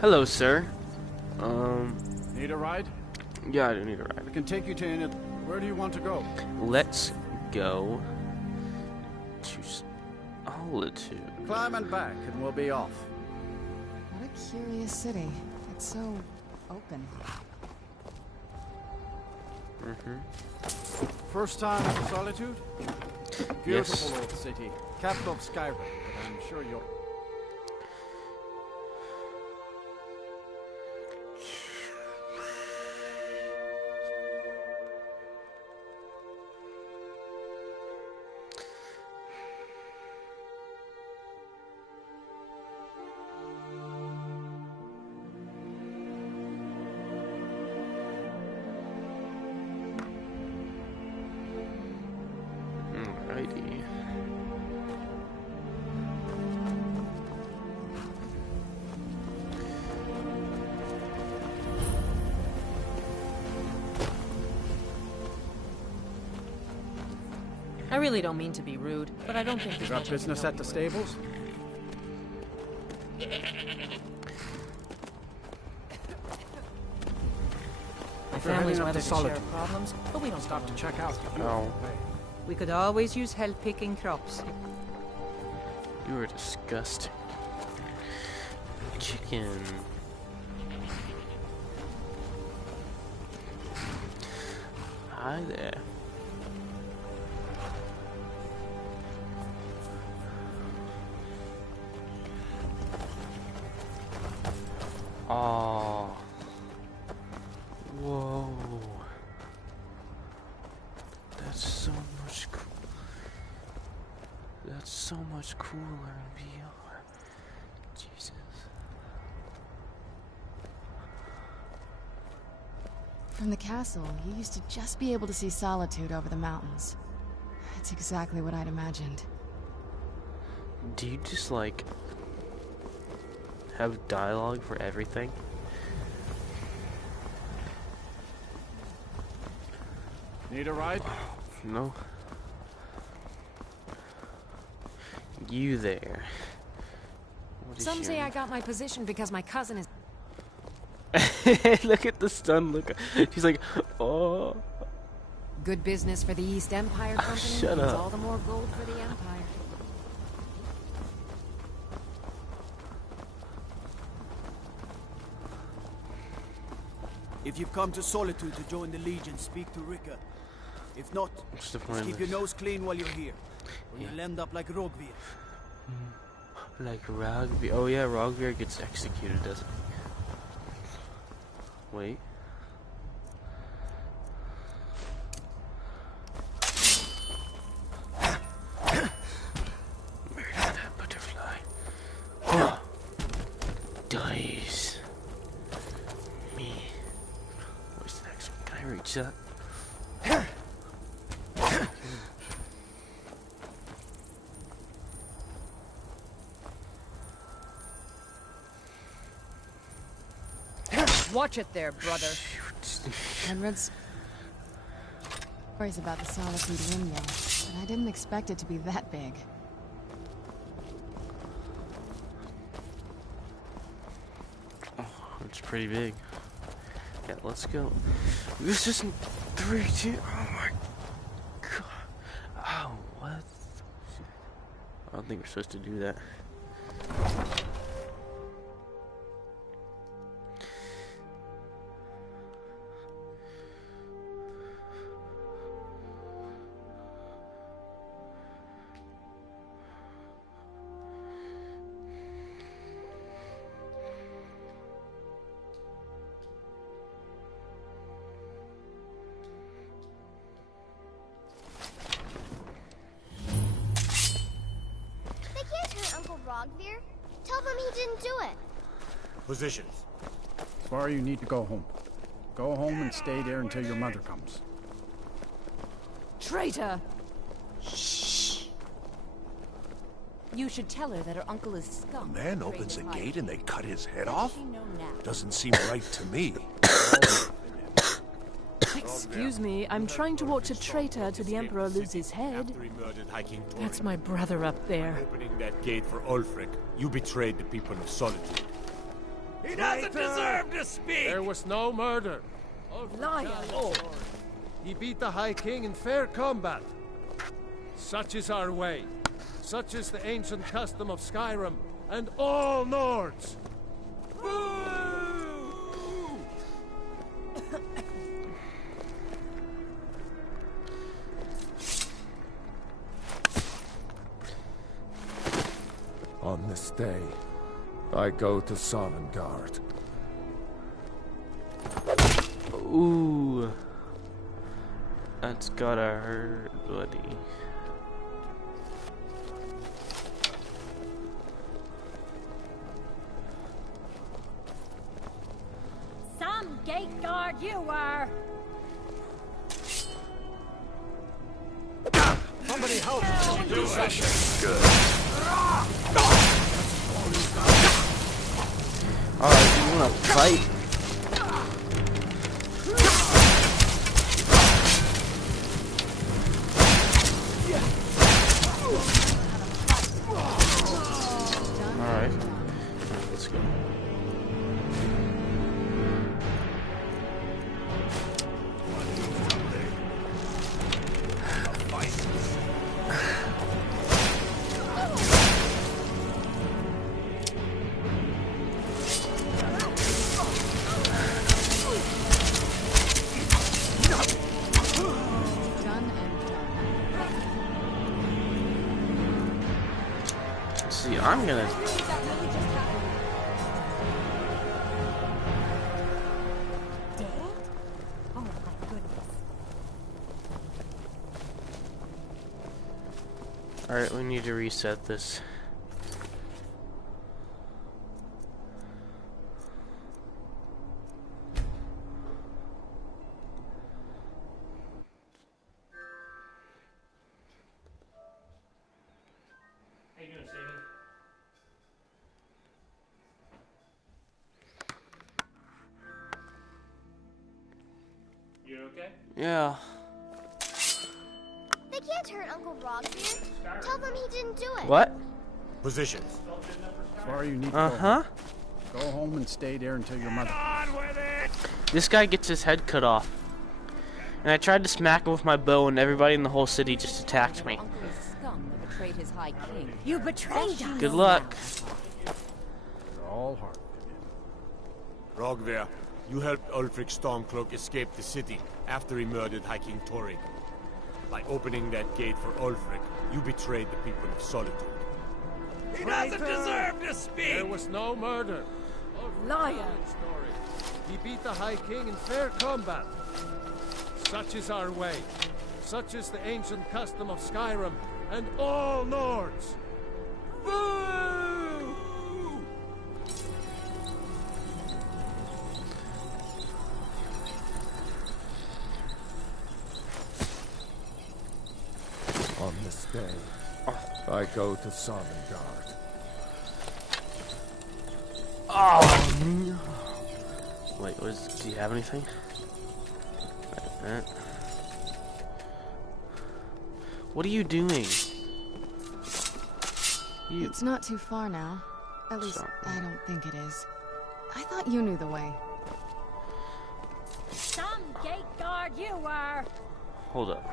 Hello, sir. Need a ride? Yeah, I do need a ride. I can take you to any... Where do you want to go? Let's go to Solitude. Climb and back, and we'll be off. What a curious city. It's so open. First time in Solitude? Beautiful old city. Capital of Skyrim, but I'm sure you'll... Alrighty. I really don't mean to be rude, but I don't think You there's got much I business can at the stables? My family's heading up to weathered a share Solitude. of problems, but we don't Stop to check out. Oh, We could always use help picking crops. you are disgusting. Chicken. Hi there. Oh. Whoa. That's so much cool. That's so much cooler in VR. Jesus. From the castle, you used to just be able to see Solitude over the mountains. It's exactly what I'd imagined. Do you just like have dialogue for everything? Need a ride? No. You there. What is Some say your- I got my position because my cousin is... Look at the stun look. She's like, oh. Good business for the East Empire Company. Shut means up. all the more gold for the Empire. If you've come to Solitude to join the Legion, speak to Rika. If not, What's the just point keep of your this? nose clean while you're here, or Yeah. you'll end up like Rogvir. Like Rogvir. Oh yeah, Rogvir gets executed, doesn't he? Wait. Murder that butterfly. Oh. Dies. Me. What's the next one? Can I reach that? Watch it there, brother. Hundreds? Stories about the Solitude windmill, but I didn't expect it to be that big. Oh, it's pretty big. Yeah, let's go. This isn't 3D. Oh my god. Oh, what? I don't think we're supposed to do that. They can't hurt Uncle Rogvir. Tell them he didn't do it. Positions. Svar, you need to go home. Go home and stay there until your mother comes. Traitor! Shh. You should tell her that her uncle is scum. Man opens a gate and they cut his head Does off? she know now? Doesn't seem right to me. Excuse me, I'm trying to watch a traitor to the Emperor lose his head. That's my brother up there. Opening that gate for Ulfric, you betrayed the people of Solitude. He doesn't deserve to speak! There was no murder. Liar! He beat the High King in fair combat. Such is our way. Such is the ancient custom of Skyrim and all Nords. On this day, I go to Sovngarde. Ooh. That's gotta hurt, buddy. Some gate guard you were! Somebody help! Do something good. Alright, you wanna fight? Alright. Let's go. See, I'm gonna. Dead? Oh my goodness. Alright, we need to reset this. How you doing, Sammy? You okay? Yeah. They can't hurt Uncle Rogvir. Tell them he didn't do it. What? Positions. Sorry, you need to Uh-huh. go home and stay there until your mother. This guy gets his head cut off. And I tried to smack him with my bow and everybody in the whole city just attacked me. Uncle is scum that betrayed his High King. You betrayed us! Good luck. They're all hard. Rogver, you helped Ulfric Stormcloak escape the city after he murdered High King Torrig. By opening that gate for Ulfric, you betrayed the people of Solitude. He doesn't deserve to speak! There was no murder. Liar! He beat the High King in fair combat. Such is our way. Such is the ancient custom of Skyrim and all Nords. Boo! On this day, I go to Sovngarde. Oh no. Wait, do you have anything? What are you doing? It's not too far now. At least, I don't think it is. I thought you knew the way. Some gate guard you were! Hold up.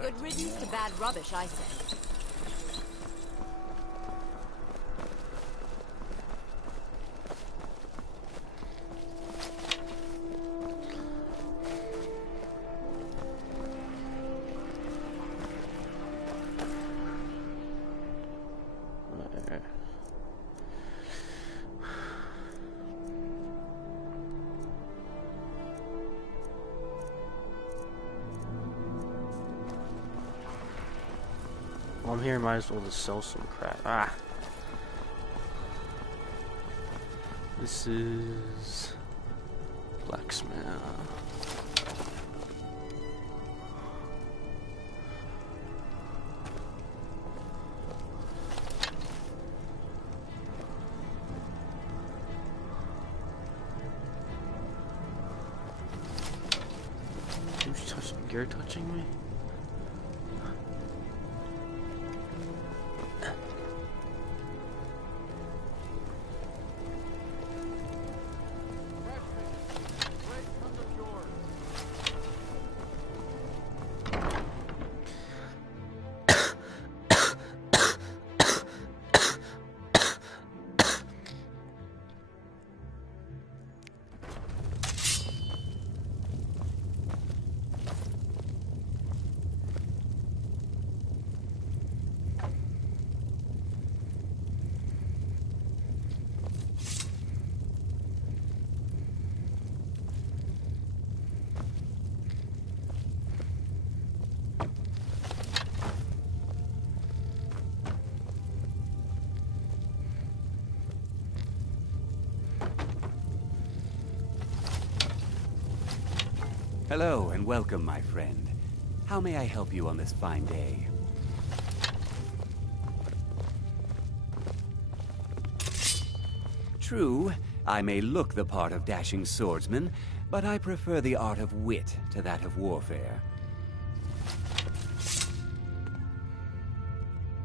Good riddance to bad rubbish, I say. Well, I'm here, might as well just sell some crap. Ah. This is blacksmith. You're touching me? Hello and welcome, my friend. How may I help you on this fine day? True, I may look the part of dashing swordsman, but I prefer the art of wit to that of warfare.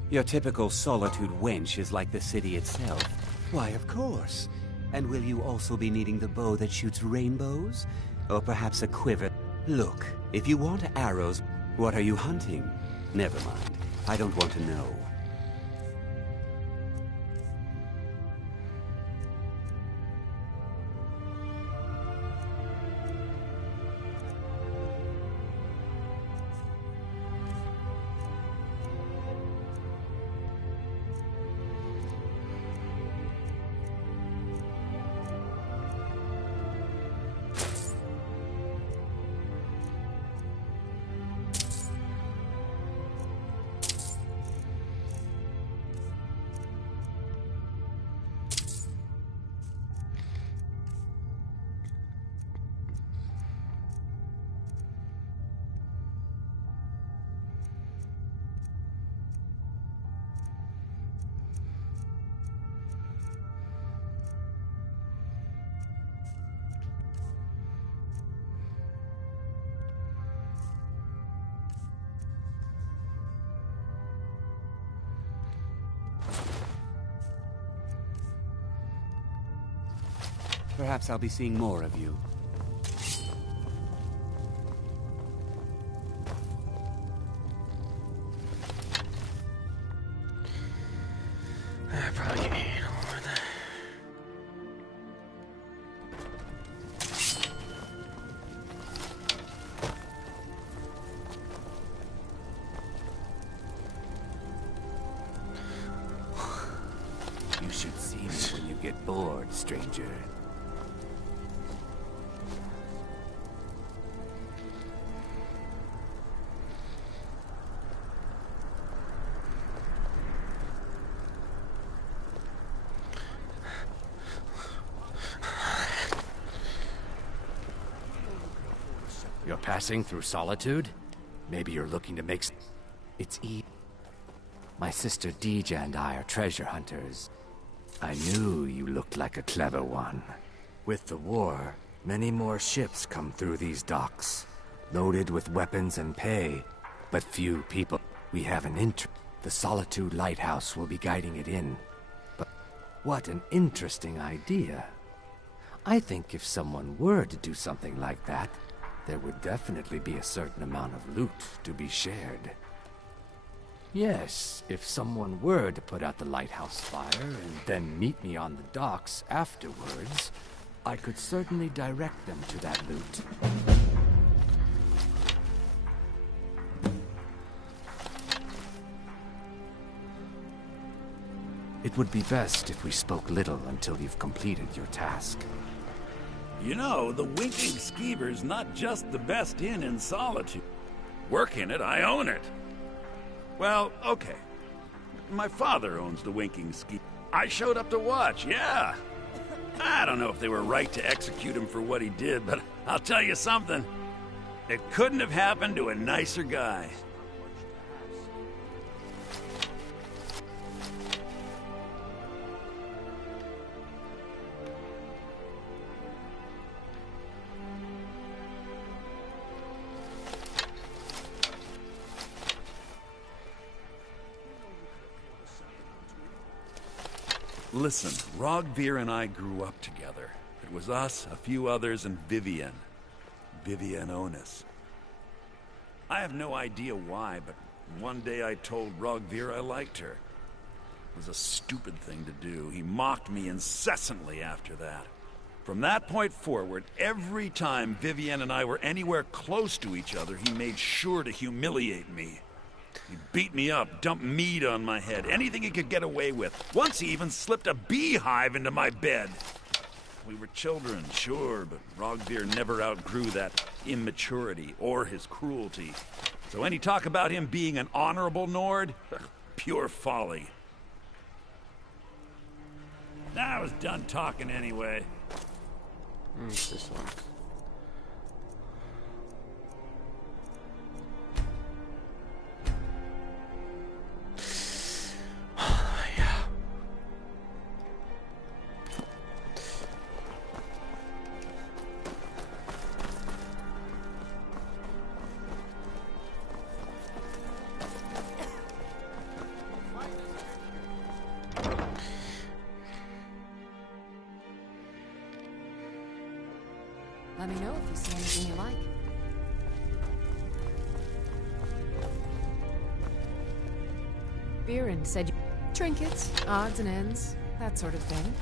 Your typical Solitude wench is like the city itself. Why, of course. And will you also be needing the bow that shoots rainbows? Or perhaps a quiver? Look, if you want arrows, what are you hunting? Never mind. I don't want to know. Perhaps I'll be seeing more of you. I probably can handle more than You should see me when you get bored, stranger. You're passing through Solitude? Maybe you're looking to make It's My sister Deeja and I are treasure hunters. I knew you looked like a clever one. With the war, many more ships come through these docks, loaded with weapons and pay, but few people. We have an The Solitude Lighthouse will be guiding it in. But what an interesting idea. I think if someone were to do something like that, there would definitely be a certain amount of loot to be shared. Yes, if someone were to put out the lighthouse fire and then meet me on the docks afterwards, I could certainly direct them to that loot. It would be best if we spoke little until you've completed your task. You know, the Winking Skeever's not just the best inn in Solitude. Work in it, I own it. Well, okay. My father owns the Winking Skeever. I showed up to watch, yeah. I don't know if they were right to execute him for what he did, but I'll tell you something. It couldn't have happened to a nicer guy. Listen, Rogvir and I grew up together. It was us, a few others, and Vivienne. Vivienne Onis. I have no idea why, but one day I told Rogvir I liked her. It was a stupid thing to do. He mocked me incessantly after that. From that point forward, every time Vivienne and I were anywhere close to each other, he made sure to humiliate me. He beat me up, dumped meat on my head, anything he could get away with. Once he even slipped a beehive into my bed. We were children, sure, but Rogvir never outgrew that immaturity or his cruelty. So any talk about him being an honorable Nord? Pure folly. Now I was done talking anyway. This one. Yeah. Let me know if you see anything you like. Biren said you... Trinkets, odds and ends, that sort of thing.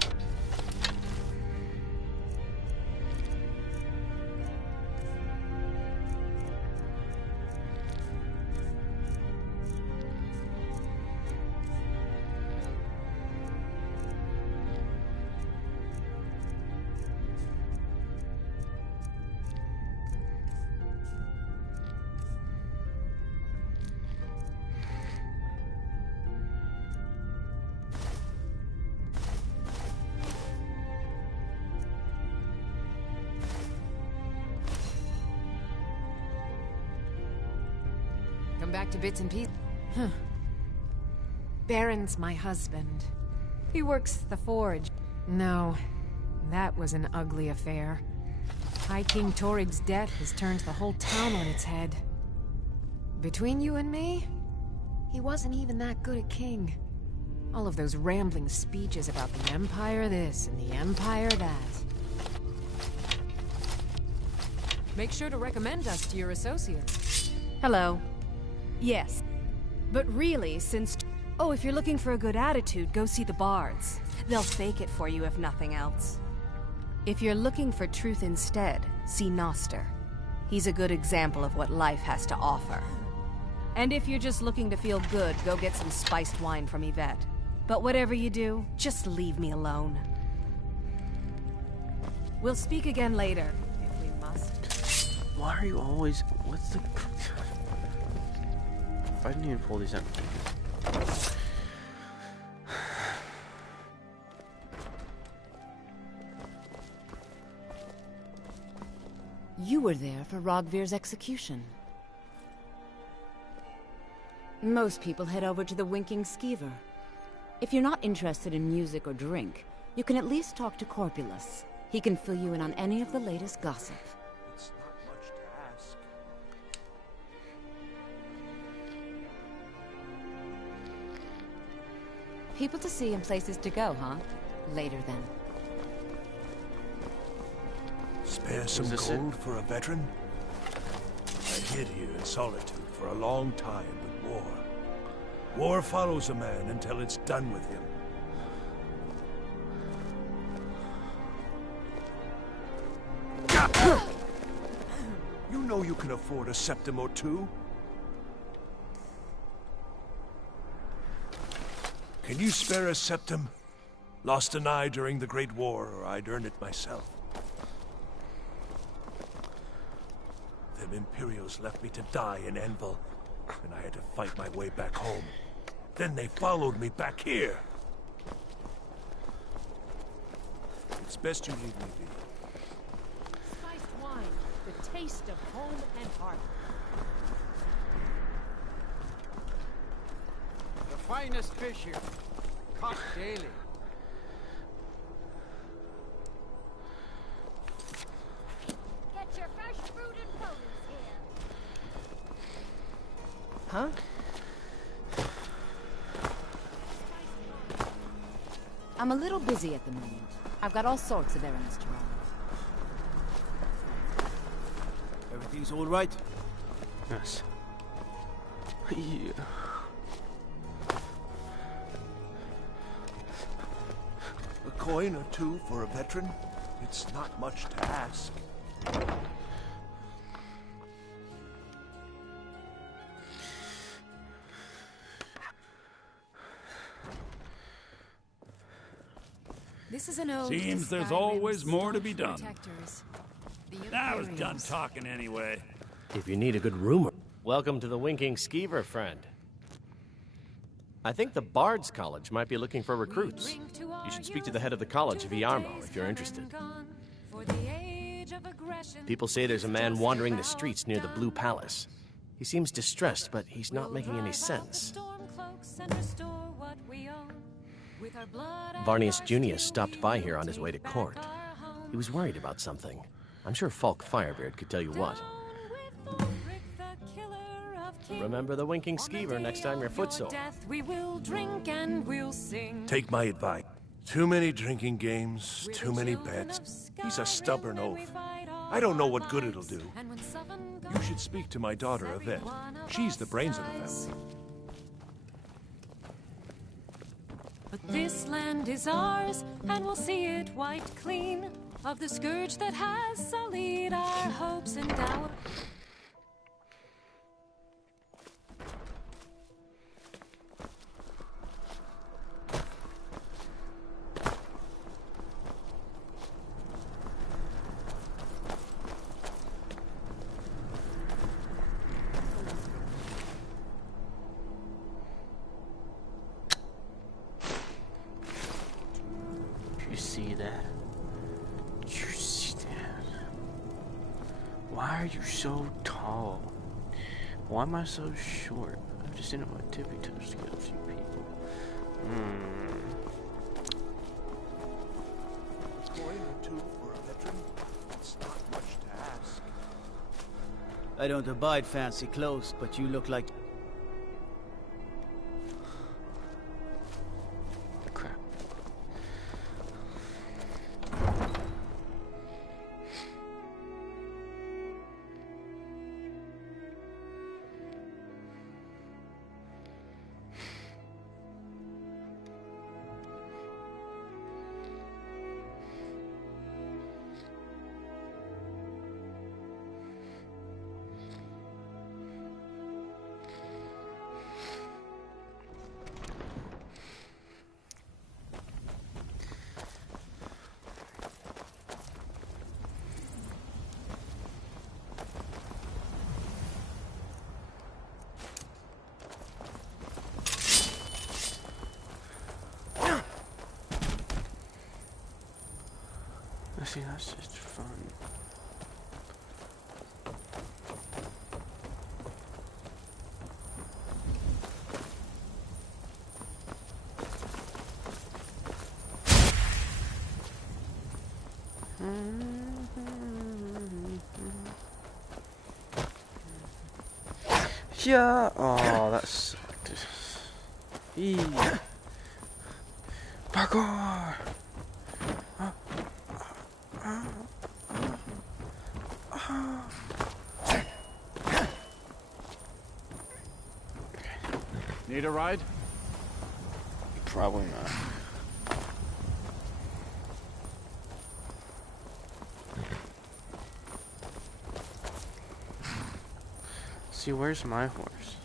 Come back to bits and pieces. Huh. Baron's my husband. He works the forge. No, that was an ugly affair. High King Torig's death has turned the whole town on its head. Between you and me, he wasn't even that good a king. All of those rambling speeches about the Empire this and the Empire that. Make sure to recommend us to your associates. Hello. Yes. But really, since... Oh, if you're looking for a good attitude, go see the bards. They'll fake it for you if nothing else. If you're looking for truth instead, see Noster. He's a good example of what life has to offer. And if you're just looking to feel good, go get some spiced wine from Yvette. But whatever you do, just leave me alone. We'll speak again later, if we must. Why are you always... What's the... I didn't even pull these out. You were there for Rogvir's execution. Most people head over to the Winking Skeever. If you're not interested in music or drink, you can at least talk to Corpulus. He can fill you in on any of the latest gossip. It's not much to ask. People to see and places to go, huh? Later then. Spare some gold for a veteran? I hid here in solitude for a long time with war. War follows a man until it's done with him. You know you can afford a septim or two. Can you spare a septim? Lost an eye during the Great War, or I'd earn it myself. Them Imperials left me to die in Envil, and I had to fight my way back home. Then they followed me back here. It's best you leave me be. Spiced wine, the taste of home and heart. The finest fish here, caught daily. Get your fresh fruit and produce here. Huh? I'm a little busy at the moment. I've got all sorts of errands to run. Everything's all right? Yes. Yeah. A coin or two for a veteran? It's not much to ask. This is an ode Seems to there's Skyrim's always more to be done. protectors, the I was done Imperials. talking anyway. If you need a good rumor, welcome to the Winking Skeever, friend. I think the Bard's College might be looking for recruits. You should speak to the head of the college, Viarmo, if you're interested. People say there's a man wandering the streets near the Blue Palace. He seems distressed, but he's not making any sense. Varnius Junius stopped by here on his way to court. He was worried about something. I'm sure Falk Firebeard could tell you what. Remember the Winking Skeever next time you're footsore. We will drink and we'll sing. Take my advice. Too many drinking games, too many bets. He's a stubborn oaf. I don't know what good it'll do. You should speak to my daughter, Yvette. She's the brains of the family. But this land is ours, and we'll see it wiped clean of the scourge that has sullied our hopes and our... You see that? You see that? Why are you so tall? Why am I so short? I'm just in on my tippy toes to get a few people. A coin or two for a veteran? It's not much to ask. I don't abide fancy clothes, but you look like... Crap. See, that's just fun. Yeah. Oh, that sucked. Parkour. Need a ride? Probably not. See, where's my horse?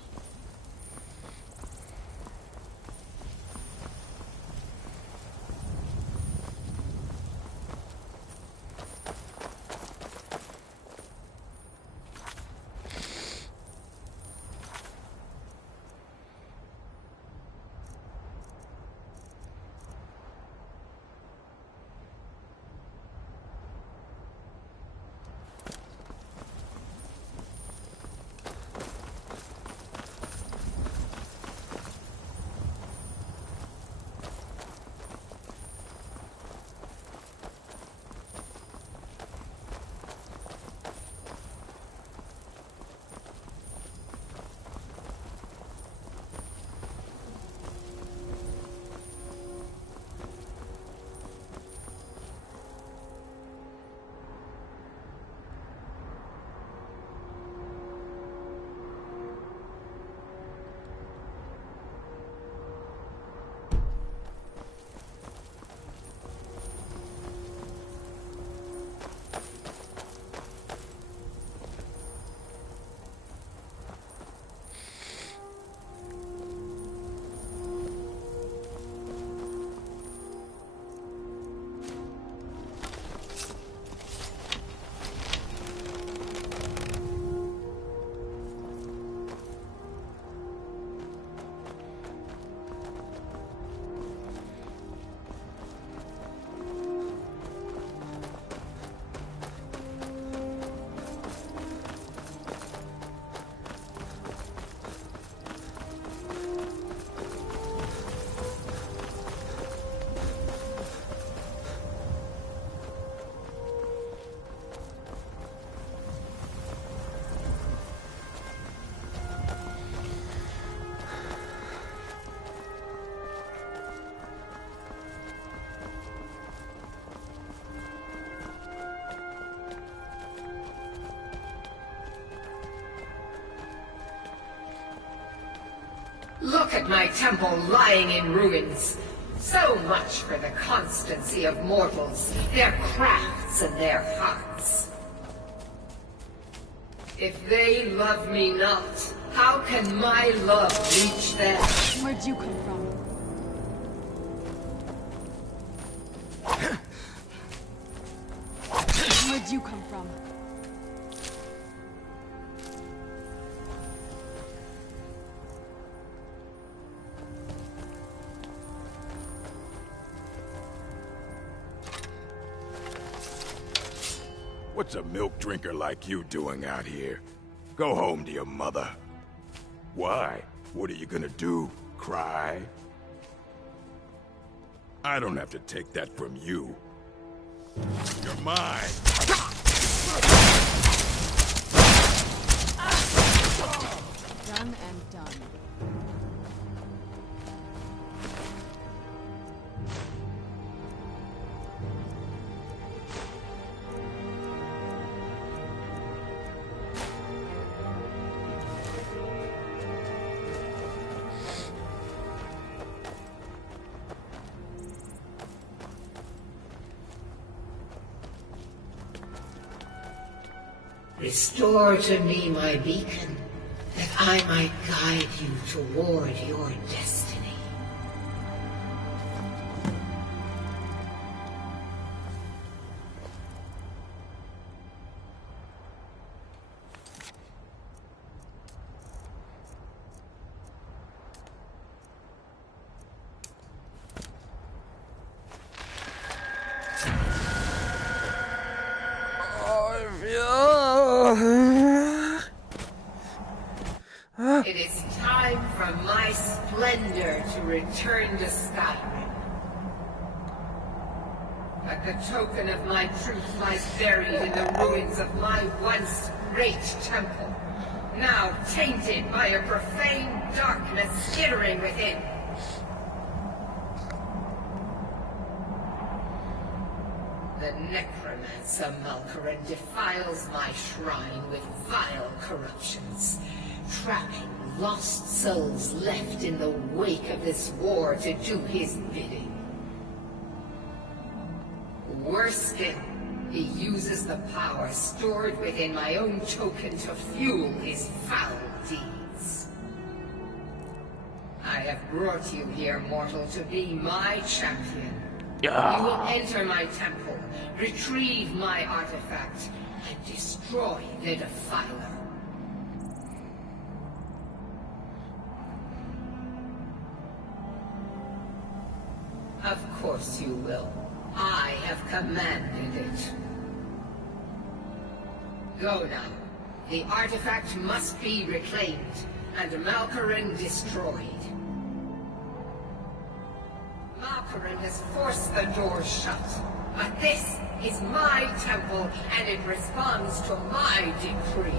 Look at my temple lying in ruins. So much for the constancy of mortals, their crafts and their hearts. If they love me not, how can my love reach them? Where'd you come from? Where'd you come from? What's a milk drinker like you doing out here? Go home to your mother. Why? What are you gonna do? Cry? I don't have to take that from you. You're mine! Done and done. Restore to me my beacon, that I might guide you toward your destiny. It is time for my splendor to return to Skyrim. But the token of my truth lies buried in the ruins of my once great temple, now tainted by a profane darkness skittering within. The necromancer Malkaran defiles my shrine with vile corruptions, trapping lost souls left in the wake of this war to do his bidding. Worse still, he uses the power stored within my own token to fuel his foul deeds. I have brought you here, mortal, to be my champion. Yeah. You will enter my temple, retrieve my artifact, and destroy the Defiler. Of course you will. I have commanded it. Go now. The artifact must be reclaimed, and Malkaran destroyed. Malkaran has forced the doors shut, but this is my temple, and it responds to my decree.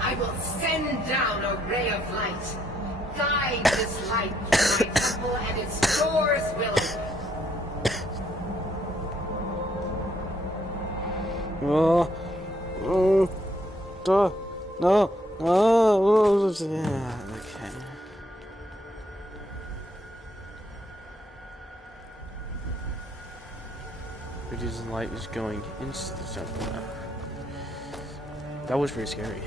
I will send down a ray of light. Guide this light to my temple, and its doors will yeah, okay. Reduce the light is going into the temple now. That was pretty scary.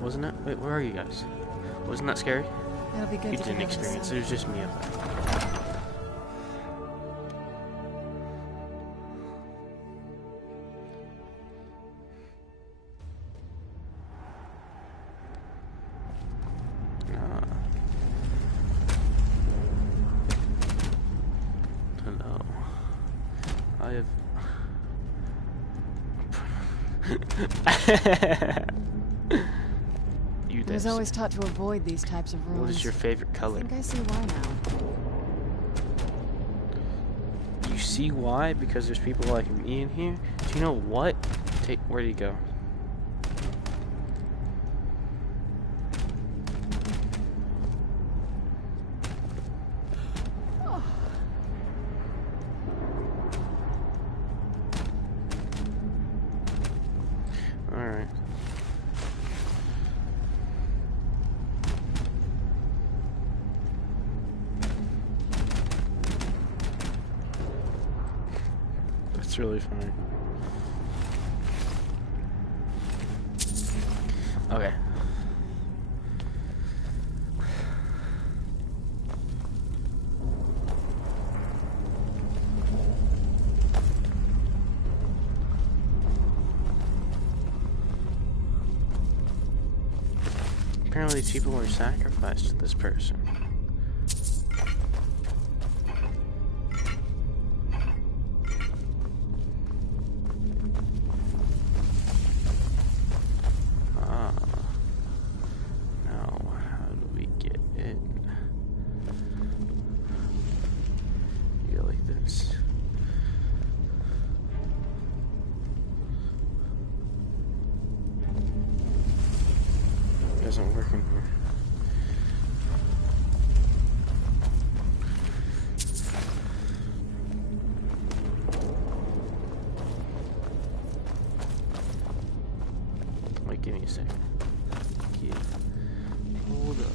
Wasn't it? Wait, where are you guys? Wasn't that scary? It'll be good You to didn't get rid of experience it. some. It was just me up there. Hello. I have. You I was always taught to avoid these types of ruins. What is your favorite color? I think I see why now. You see why? Because there's people like me in here. Do you know what? Where do you go? It's really funny. Okay. Apparently these people were sacrificed to this person. Isn't working here. Wait, give me a second. Hold up.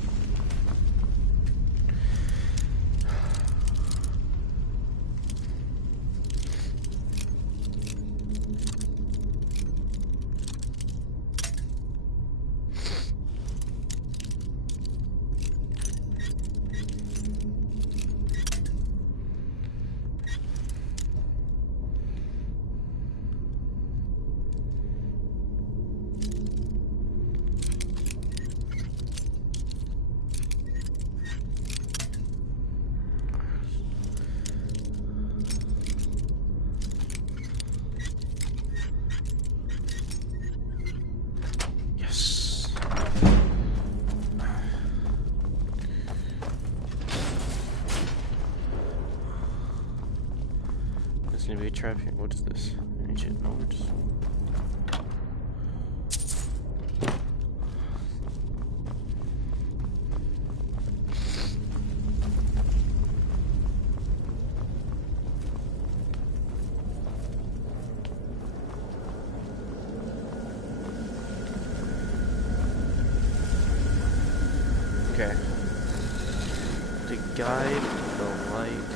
There's gonna be a trap here. What is this? Ancient knowledge. Okay. To guide the light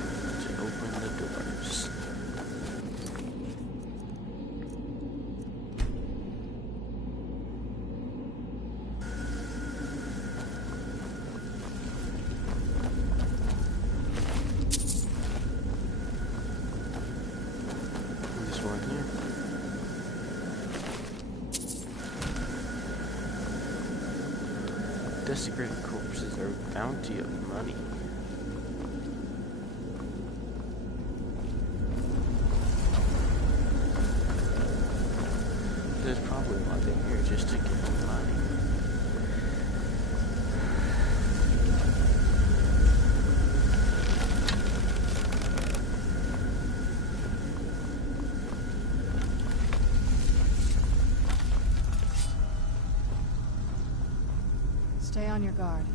to open the doors. This one here. Desecrated corpses are a bounty of money. There's probably one thing here just to get money. Stay on your guard.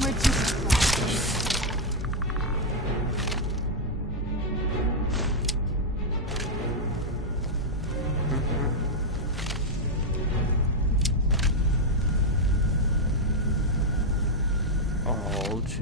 Where'd you come from? Oh, jeez.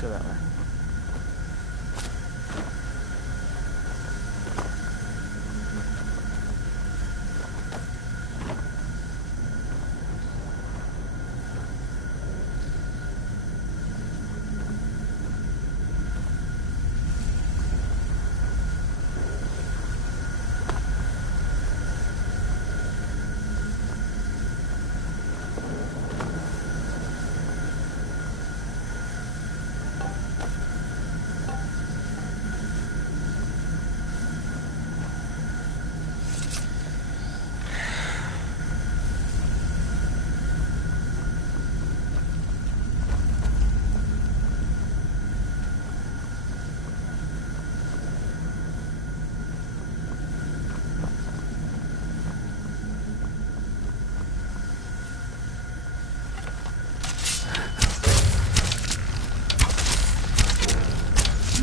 Let's go that way.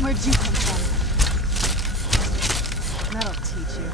Where'd you come from? That'll teach you.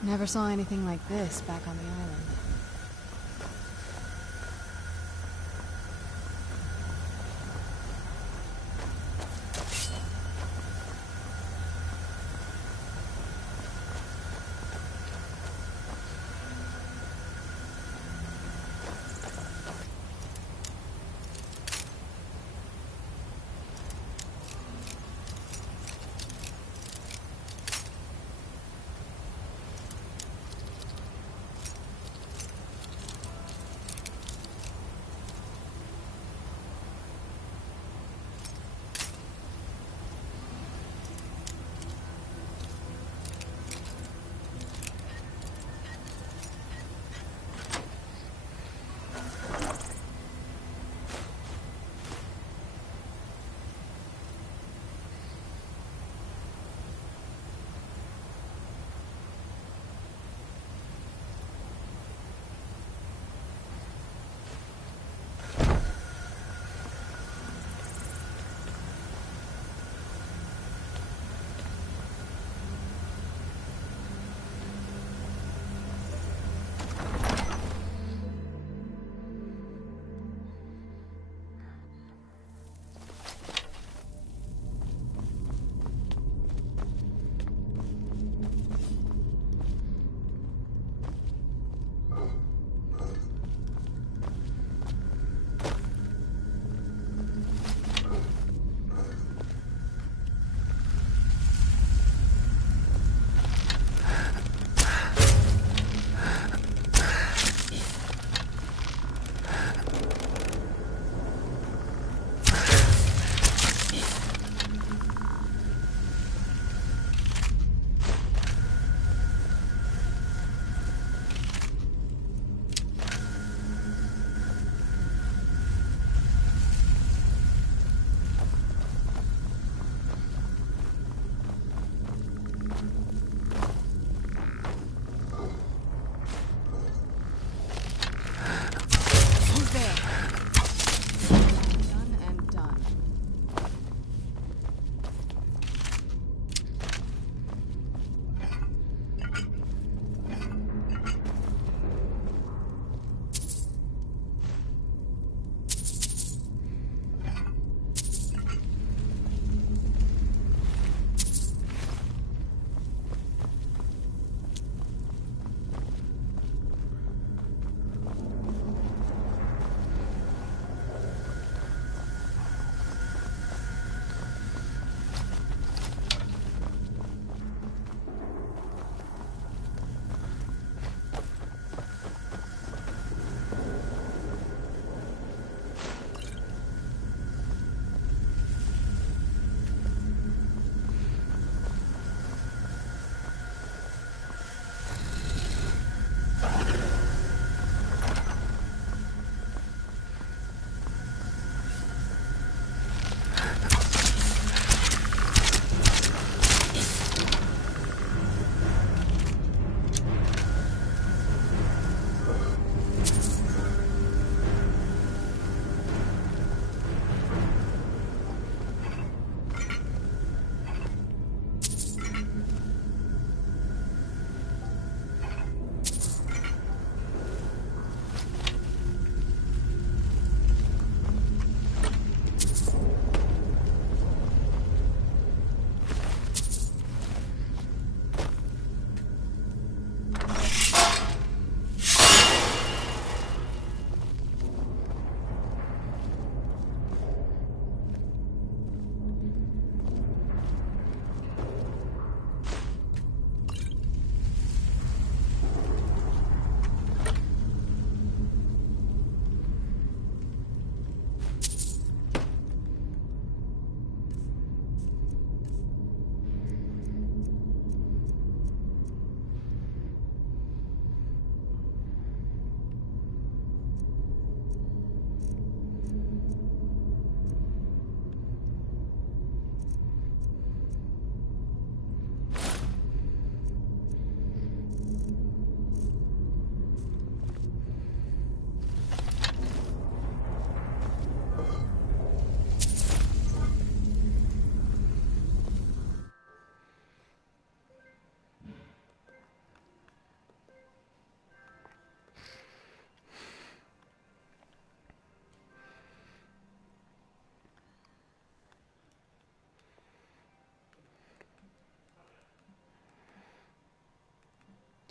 Never saw anything like this back on the island.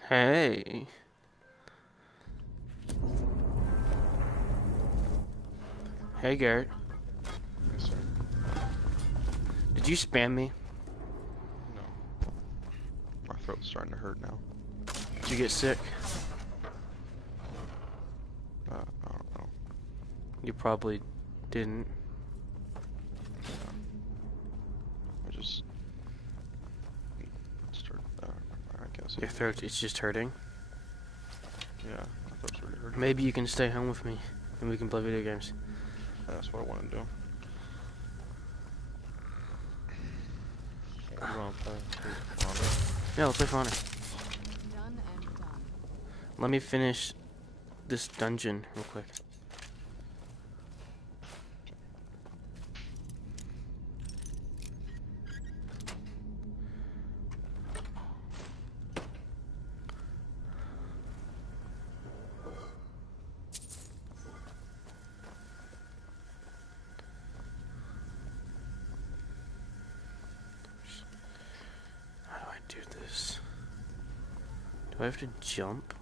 Hey. Hey, Garrett. Yes, sir. Did you spam me? No. My throat's starting to hurt now. Did you get sick? I don't know. You probably didn't. Yeah. I just started. I guess. Your throat, it's just hurting? Yeah, my throat's really hurting. Maybe you can stay home with me and we can play video games. That's what I want to do. You want to play Fauna? Yeah, let's play Fauna. Let me finish this dungeon real quick. How do I do this? Do I have to jump?